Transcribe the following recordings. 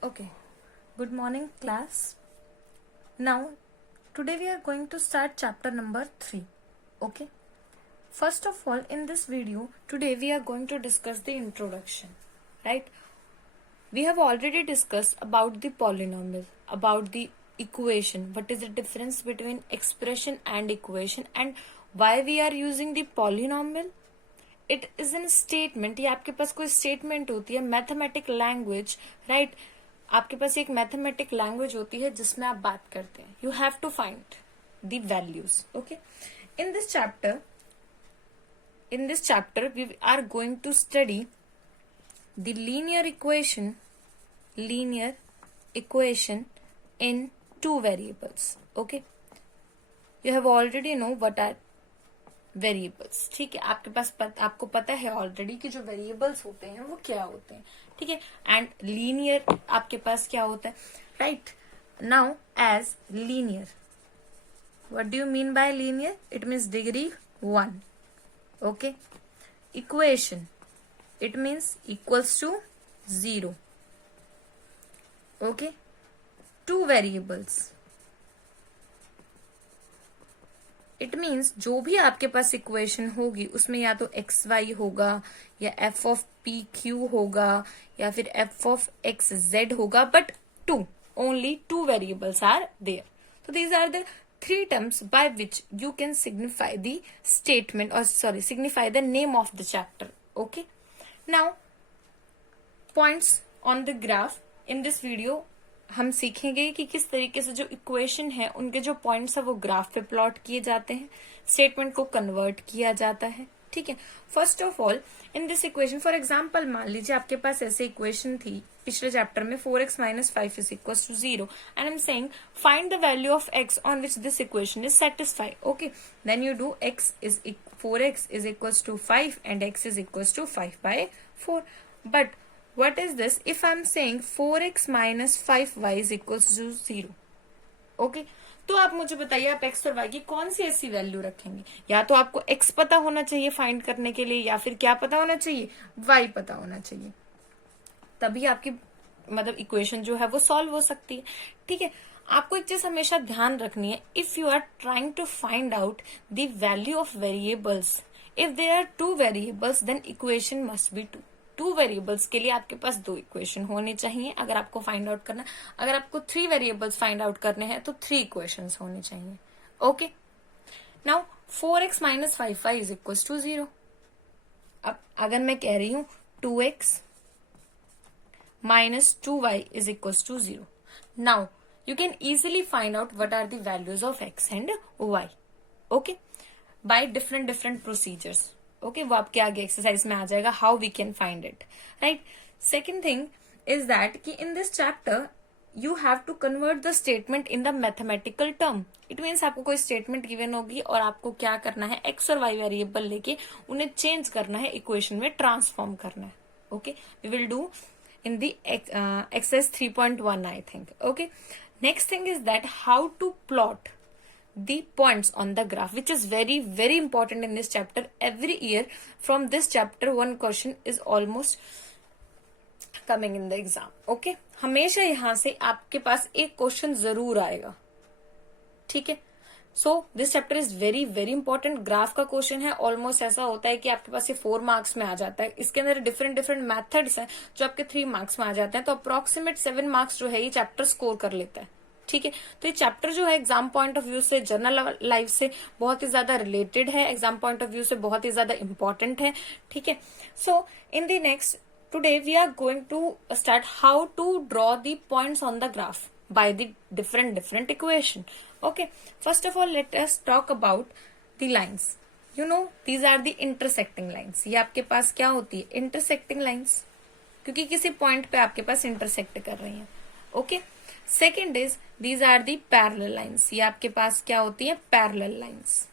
Okay, good morning class. Now, today we are going to start chapter number 3. Okay, first of all, in this video, today we are going to discuss the introduction, right? We have already discussed about the polynomial, about the equation, what is the difference between expression and equation, and why we are using the polynomial. It is an statement, या आपके पास कोई statement होती है, mathematic language, right? आपके पास एक mathematic language होती है जिसमें आप बात करते हैं. You have to find the values. Okay, in this chapter we are going to study the linear equation in two variables. Okay, you have already know what are variables. ठीक है, आपके पास आपको पता है ऑलरेडी कि जो वेरिएबल्स होते हैं वो क्या होते हैं. ठीक है, एंड लीनियर आपके पास क्या होता है, right? Now as linear, what do you mean by linear? It means degree 1. Okay, equation, it means equals to 0. Okay, two variables, it means जो भी आपके पास इक्वेशन होगी उसमें या तो एक्स वाई होगा, या एफ ऑफ पी क्यू होगा, या फिर एफ ऑफ एक्स जेड होगा, but only two variables are there. तो these are the three terms by which you can signify the statement, और signify the name of the chapter. Okay, now points on the graph. In this video हम सीखेंगे कि किस तरीके से जो equation है उनके जो पॉइंट्स है वो ग्राफ पे प्लॉट किए जाते हैं, स्टेटमेंट को कन्वर्ट किया जाता है. ठीक है, first of all in this equation, for example मान लीजिए आपके पास ऐसे इक्वेशन थी पिछले चैप्टर में 4x - 5 is equal to 0, and I am saying find the value of x on which this equation is satisfied. Okay, then you do 4x is equal to 5 and x is equal to 5/4. But what is this if I'm saying 4x - 5y is equals to 0? Okay, तो आप मुझे बताइए आप x और y की कौन सी ऐसी value रखेंगे? या तो आपको x पता होना चाहिए फाइंड करने के लिए, या फिर क्या पता होना चाहिए, y पता होना चाहिए. तभी आपकी मतलब इक्वेशन जो है वो सॉल्व हो सकती है. ठीक है, आपको एक चीज हमेशा ध्यान रखनी है, if you are trying to find out the value of variables, if there are two variables then equation must be 2. Two variables के लिए आपके पास 2 इक्वेशन होनी चाहिए अगर आपको फाइंड आउट करना. अगर आपको 3 वेरिएबल्स फाइंड आउट करने हैं तो 3 इक्वेशंस होनी चाहिए. Okay, now 4x - 5y is equal to 0. अब अगर मैं कह रही हूं 2x - 2y is equal to 0, now you can easily find out what are the values of x and y. Okay, by different procedures. Okay, वो आपके आगे exercise में आ जाएगा, how we can find it, right? Second thing is that कि in this chapter you have to convert the statement in the mathematical term. It means आपको कोई statement given होगी और आपको क्या करना है, एक्स और वाई वेरिएबल लेके उन्हें चेंज करना है, इक्वेशन में ट्रांसफॉर्म करना है. Okay, we will do in the exercise 3.1 I think. Okay, next thing is that how to plot the points on the graph, which is very important in this chapter. Every year from this chapter one question is almost coming in the exam. Okay, हमेशा यहां से आपके पास एक question जरूर आएगा. ठीक है, so this chapter is very important. Graph का क्वेश्चन है, ऑलमोस्ट ऐसा होता है कि आपके पास ये 4 मार्क्स में आ जाता है. इसके अंदर डिफरेंट मैथड्स हैं जो आपके 3 मार्क्स में आ जाते हैं, तो अप्रोक्सीमेट 7 मार्क्स जो है ये चैप्टर स्कोर कर लेता है. ठीक है, तो ये चैप्टर जो है एग्जाम पॉइंट ऑफ व्यू से, जनरल लाइफ से बहुत ही ज्यादा रिलेटेड है, एग्जाम पॉइंट ऑफ व्यू से बहुत ही ज्यादा इंपॉर्टेंट है. ठीक है, so in the next today we are going to start how to draw the points on the graph by the different equation. Okay, first of all let us talk about the lines. You know these are the intersecting lines. ये आपके पास क्या होती है, intersecting lines, क्योंकि किसी point पे आपके पास intersect कर रही है. Okay, second is these are the parallel lines. ये आपके पास क्या होती है, पैरेलल लाइन्स.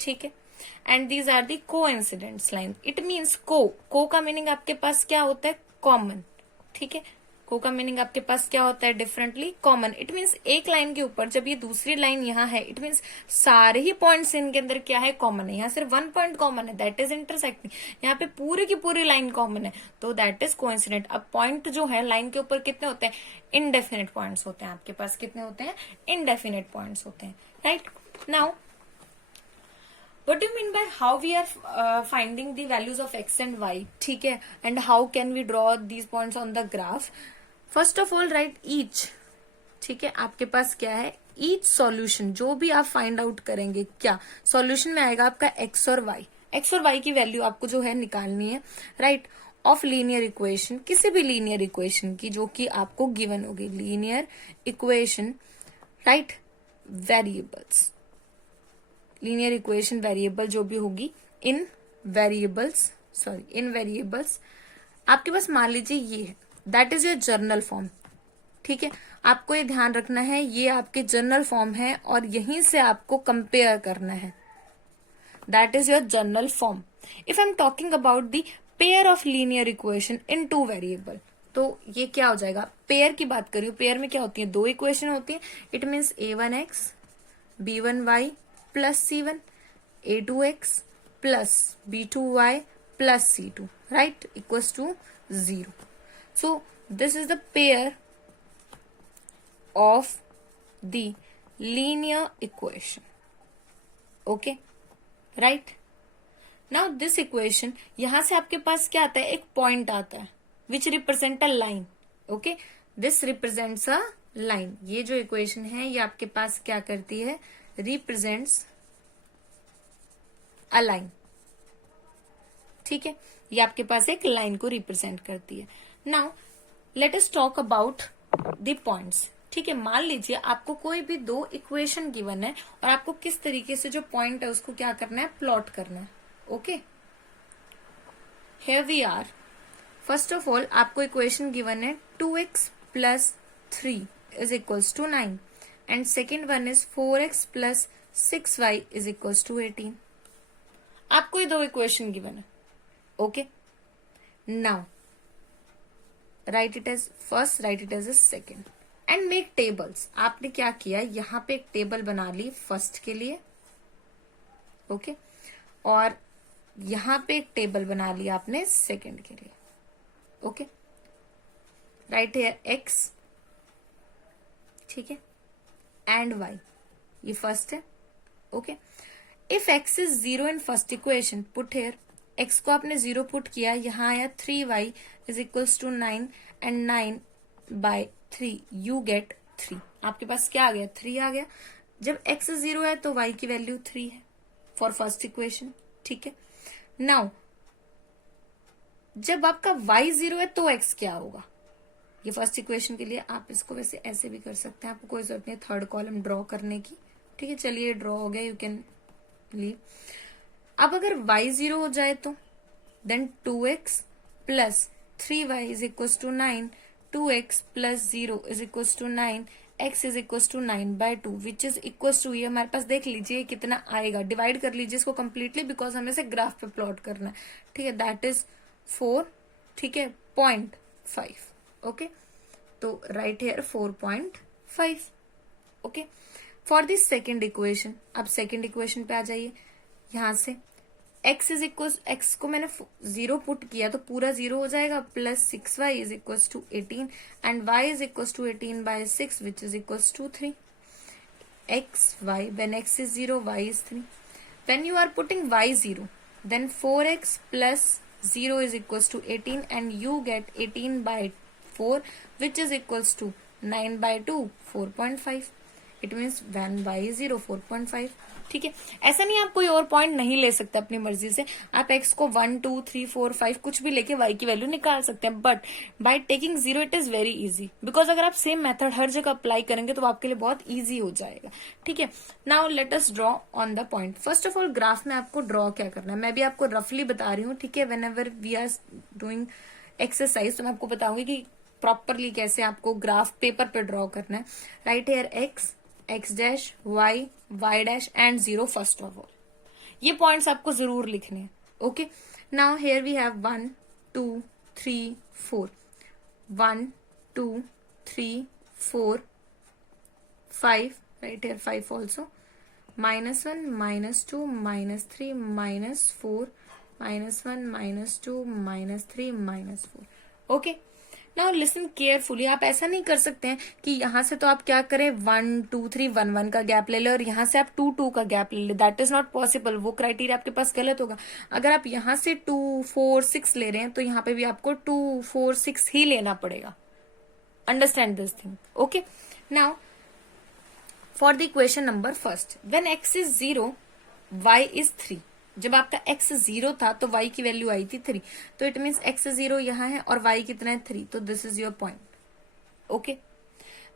ठीक है, and these are the coincidence line. It means को का मीनिंग आपके पास क्या होता है, कॉमन. ठीक है, को का मीनिंग आपके पास क्या होता है, डिफरेंटली कॉमन। इट मीन्स एक लाइन के ऊपर जब ये दूसरी लाइन यहाँ है, इट मीन्स सारे ही पॉइंट्स इनके अंदर क्या है, कॉमन है। यहाँ सिर्फ वन पॉइंट कॉमन है, दैट इज इंटरसेक्टिंग। यहाँ पे पूरी की पूरी लाइन कॉमन है, तो दैट इज कोइंसिडेंट। अब पॉइंट जो है लाइन के ऊपर कितने होते हैं, इनडेफिनेट पॉइंट्स होते हैं। आपके पास कितने होते हैं, इनडेफिनेट पॉइंट्स होते हैं, right. Now what do you mean by how we are finding the values of x and y, ठीक है, and how can we draw these points on the graph? First of all write each, ठीक है, आपके पास क्या है, each solution, जो भी आप फाइंड आउट करेंगे, क्या सॉल्यूशन में आएगा आपका x और y की वैल्यू आपको जो है निकालनी है, राइट, ऑफ लीनियर इक्वेशन, किसी भी लीनियर इक्वेशन की जो कि आपको गिवन होगी, linear equation, right, variables, linear equation variable जो भी होगी, इन वेरिएबल्स आपके पास मान लीजिए ये है, that is your journal form, ठीक है। आपको ये ध्यान रखना है, ये आपके जर्नल फॉर्म है और यहीं से आपको कंपेयर करना है, that is your journal form. If I am talking about the pair of linear equation in two variable, तो ये क्या हो जाएगा, पेयर की बात करिए, पेयर में क्या होती है, दो इक्वेशन होती है। It means a1x b1y plus c1, a2x plus b2y plus c2, right, equals to 0. So this is the pair of the linear equation. Okay, right? Now this equation, यहां से आपके पास क्या आता है, एक पॉइंट आता है which represent a line. Okay, this represents a line. ये जो इक्वेशन है ये आपके पास क्या करती है, represents a line. ठीक है, ये आपके पास एक लाइन को रिप्रेजेंट करती है। Now let us talk about the points, ठीक है। मान लीजिए आपको कोई भी दो इक्वेशन गिवन है और आपको किस तरीके से जो पॉइंट है उसको क्या करना है, प्लॉट करना है। Okay, here we are. First of all आपको इक्वेशन गिवन है 2x plus 3 is equals to 9 and second one is 4x plus 6y is equals to 18। आपको ये दो इक्वेशन गिवन है। Okay, now write it as first, write it as second and make tables. आपने क्या किया, यहां पे एक टेबल बना ली फर्स्ट के लिए, ओके, और यहां पे एक टेबल बना लिया आपने सेकेंड के लिए। ओके, राइट हियर एक्स, ठीक है, एंड वाई, ये फर्स्ट है। Okay, if x is 0 in first equation, put here x को आपने 0 पुट किया, यहां आया 3y is equals to 9 and 9 by 3 you get 3। आपके पास क्या आ गया, 3 आ गया। जब x 0 है तो y की वैल्यू 3 है फॉर फर्स्ट इक्वेशन, ठीक है। नाउ जब आपका y 0 है तो x क्या होगा, ये फर्स्ट इक्वेशन के लिए आप इसको वैसे ऐसे भी कर सकते हैं, आपको कोई जरूरत नहीं थर्ड कॉलम ड्रॉ करने की, ठीक है। चलिए ड्रॉ हो गया, यू कैन लीव। अब अगर y 0 हो जाए तो then 2x plus 3y is equal to 9, 2x plus 0 is equal to 9, x is equal to 9/2 which is equal to, ये हमारे पास देख लीजिए कितना आएगा, डिवाइड कर लीजिए इसको कंप्लीटली बिकॉज हमें से ग्राफ पे प्लॉट करना है, ठीक है। दैट इज 4, ठीक है, 0.5। ओके, तो right here 4.5। Okay, for this second equation, अब सेकेंड इक्वेशन पे आ जाइए। यहां से x इज इक्वल, x को मैंने 0 पुट किया तो पूरा 0 हो जाएगा, plus 6y is equal to 18 and y is equal to 18/6 which is equal to 3। x y, when x is 0 y is 3। when you are putting y 0 then 4x plus 0 is equals to 18 and you get 18/4 which is equals to 9/2, 4.5। It means when y is 0, 4.5, ठीक है। ऐसा नहीं आप कोई और point नहीं ले सकते अपनी मर्जी से, आप x को 1 2 3 4 5 कुछ भी लेके y की वैल्यू निकाल सकते हैं, but by taking 0 it is very easy because अगर आप सेम मेथड हर जगह अप्लाई करेंगे तो आपके लिए बहुत इजी हो जाएगा, ठीक है। Now let us draw on the point. First of all graph में आपको ड्रॉ क्या करना है, मैं भी आपको रफली बता रही हूँ, ठीक है। When we are doing exercise तो मैं आपको बताऊंगी कि प्रॉपरली कैसे आपको ग्राफ पेपर पे ड्रॉ करना है। Right here x dash y y dash and 0 first of all, ये पॉइंट्स आपको जरूर लिखने हैं। Okay, now here we have 1 2 3 4, 1 2, 3, 4, 5, right here 5 also, -1, -2, -3, -4, -1, -2, -3, -4. Okay, now listen carefully. आप ऐसा नहीं कर सकते हैं कि यहां से तो आप क्या करें 1, 2, 3, 1, 1 का गैप ले ले और यहां से आप 2, 2 का गैप ले ले. That is not possible. वो क्राइटेरिया आपके पास गलत होगा. अगर आप यहां से 2, 4, 6 ले रहे हैं तो यहां पे भी आपको 2, 4, 6 ही लेना पड़ेगा. Understand this thing. Okay, now for the equation number first, when x is 0, y is 3. जब आपका x 0 था तो y की वैल्यू आई थी 3. तो इट मीन्स x 0 यहां है और y कितना है 3. तो this is your point. Okay,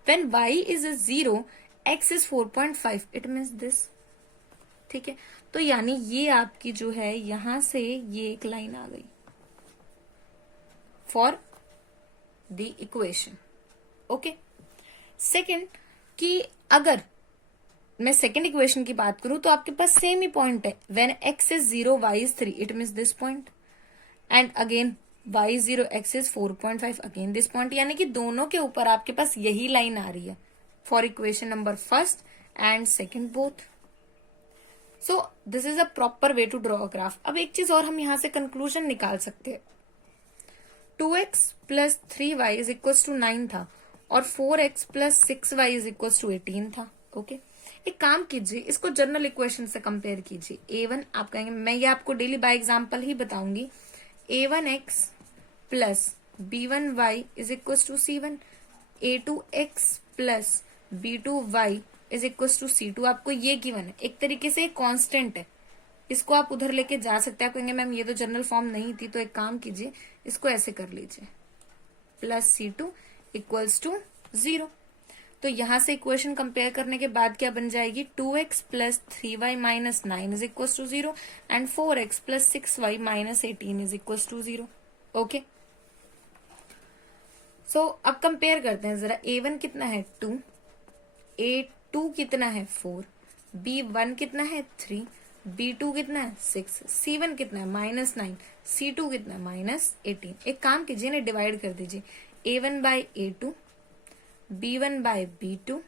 when y is 0, x is 4.5. It means this. ठीक है, तो यानी ये आपकी जो है यहां से ये एक लाइन आ गई for the equation. Okay, second कि अगर मैं सेकेंड इक्वेशन की बात करूं तो आपके पास सेम ही पॉइंट है. When x is 0, y is 3. It means this point. And again y is 0, x is 4.5. Again this point. यानी कि दोनों के ऊपर आपके पास यही लाइन आ रही है for equation number first and second both. So this is a proper way to draw a graph. अब एक चीज और हम यहां से कंक्लूजन निकाल सकते हैं. 2x plus 3y is equal to 9 था और 4x plus 6y is equal to 18 था. ओके, एक काम कीजिए, इसको जनरल इक्वेशन से कंपेयर कीजिए. a1 आप कहेंगे, मैं ये आपको डेली बाय एग्जांपल ही बताऊंगी. a1x plus b1y is equal to c1. a2x plus b2y is equal to c2. आपको ये गिवन है, एक तरीके से कांस्टेंट है. इसको आप उधर लेके जा सकते हैं. आप कहेंगे मैम ये तो जनरल फॉर्म नहीं थी, तो एक काम कीजिए, इसको ऐसे कर लीजिए, प्लस c2 इक्वल्स टू 0. तो यहां से इक्वेशन कंपेयर करने के बाद क्या बन जाएगी, 2x plus 3y minus 9 is equal to 0 and 4x plus 6y minus 18 is equal to 0. Okay, so अब कंपेयर करते हैं जरा. a1 कितना है 2, a2 कितना है 4, b1 कितना है 3, b2 कितना है 6, c1 कितना है -9, c2 कितना है -18. एक काम कीजिए ना, डिवाइड कर दीजिए. a1 bye a2, b1 bye b2,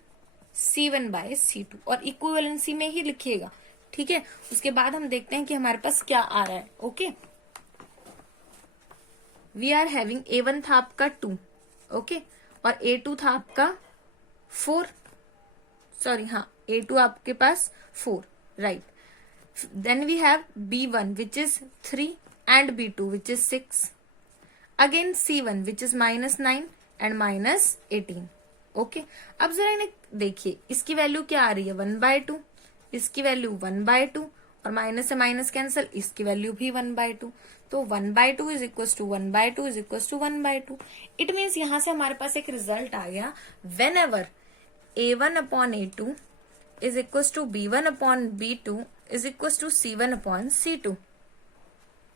c1 bye c2 और इक्विवेलेंसी में ही लिखिएगा. ठीक है, उसके बाद हम देखते हैं कि हमारे पास क्या आ रहा है. Okay, we are having a1 था आपका 2. ओके, और a2 था आपका 4. सॉरी, हाँ, a2 आपके पास 4, right. Then we have b1 which is 3 and b2 which is 6. Again c1 which is -9 and -18. Okay, अब जरा इन्हें देखिए, इसकी वैल्यू क्या आ रही है 1/2, इसकी वैल्यू 1/2 और माइनस से माइनस कैंसिल, इसकी वैल्यू भी 1/2. तो 1/2 is equal to 1/2 is equal to 1/2. It means यहां से हमारे पास एक रिजल्ट आ गया. When a1 upon a2 is equal to b1 upon b2 is equal to c1 upon c2.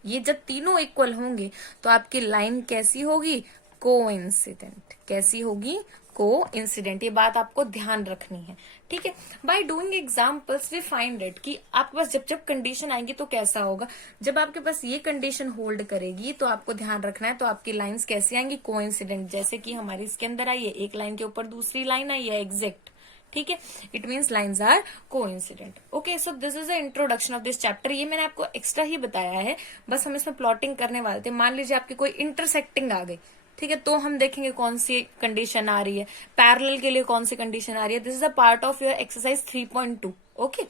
ये जब तीनों इक्वल होंगे तो आपकी लाइन कैसी होगी, कोइंसिडेंट. कैसी होगी, कोइंसिडेंट. ये बात आपको ध्यान रखनी है. ठीक है, by doing examples we find it कि आपके पास जब जब कंडीशन आएंगी तो कैसा होगा. जब आपके पास ये कंडीशन होल्ड करेगी तो आपको ध्यान रखना है, तो आपकी लाइंस कैसी आएंगी, कोइंसिडेंट. जैसे कि हमारी इसके अंदर आई है, एक लाइन के ऊपर दूसरी लाइन आई है एग्जैक्ट. ठीक है, it means lines are coincident. Okay, so this is the introduction of this chapter. ये मैंने आपको एक्स्ट्रा ही बताया है, बस हम इसमें प्लॉटिंग करने वाले थे. मान लीजिए आपकी कोई इंटरसेक्टिंग आ गई, ठीक है, तो हम देखेंगे कौन सी कंडीशन आ रही है, पैरेलल के लिए कौन सी कंडीशन आ रही है. This is a part of your exercise 3.2. Okay,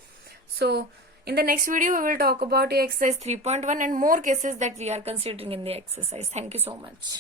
so in the next video we will talk about your exercise 3.1 and more cases that we are considering in the exercise. Thank you so much.